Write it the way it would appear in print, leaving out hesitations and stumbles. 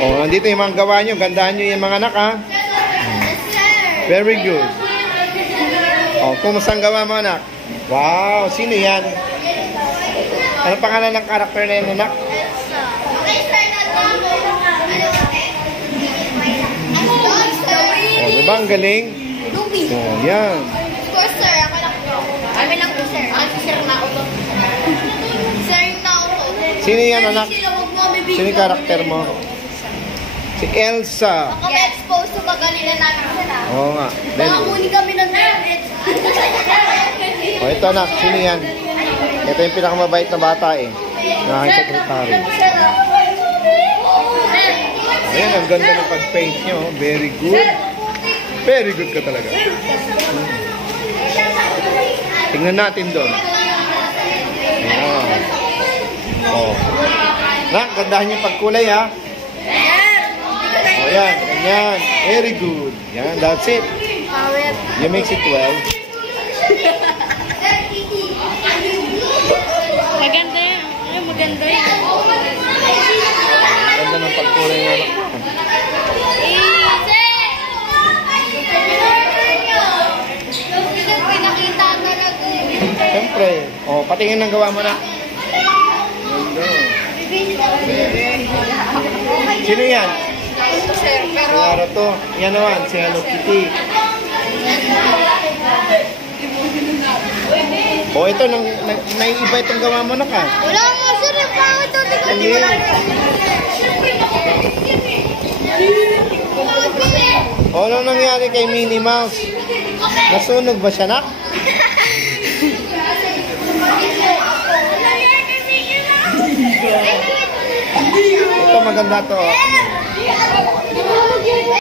Oh, nandito yung mga gawa nyo. Gandahan nyo yung mga anak, ha? Very good. Oh, kumusta ang gawa mo, anak? Wow, sino yan? Ano pangalan ng karakter na yan, anak? Oh, diba ang galing? Oh, yan. Of course, sir. Ako lang po. Kami lang po, sir. Sir na ako. Sir na ako. Sino yan, anak? Sino yung karakter mo? Si Elsa. Baka ma-expose sa pagalitan namin, sir. Oo nga. Baka muni kami ng nerds. Oh, ito, anak. Sino yan? Ito yung pinakamabait na bata, eh. Na aking sekretary. Ayan, ang ganda ng pag-paint nyo. Very good. Very good ka talaga. Tingnan natin doon. Ayan. Oh. Nak, gandahan yung pagkulay, ha? Oh, yan. Ganyan. Very good. Yan, that's it. You makes it well. Maganda yan. Maganda yan. Ganda ng pagkulay nga. Pinakita talaga. Siyempre. Oh, patingin ng gawa mo na. Sino yan? Sir, pero... Klaro to. Yan naman, si Hello Kitty. Oh, ito, naiiba itong gawa mo na ka. Wala nga, sir. Yung pangit doon. Ano yan? Oh, ano nangyari kay Minnie Mouse? Nasunog ba siya, nak? Ito maganda to. Oh.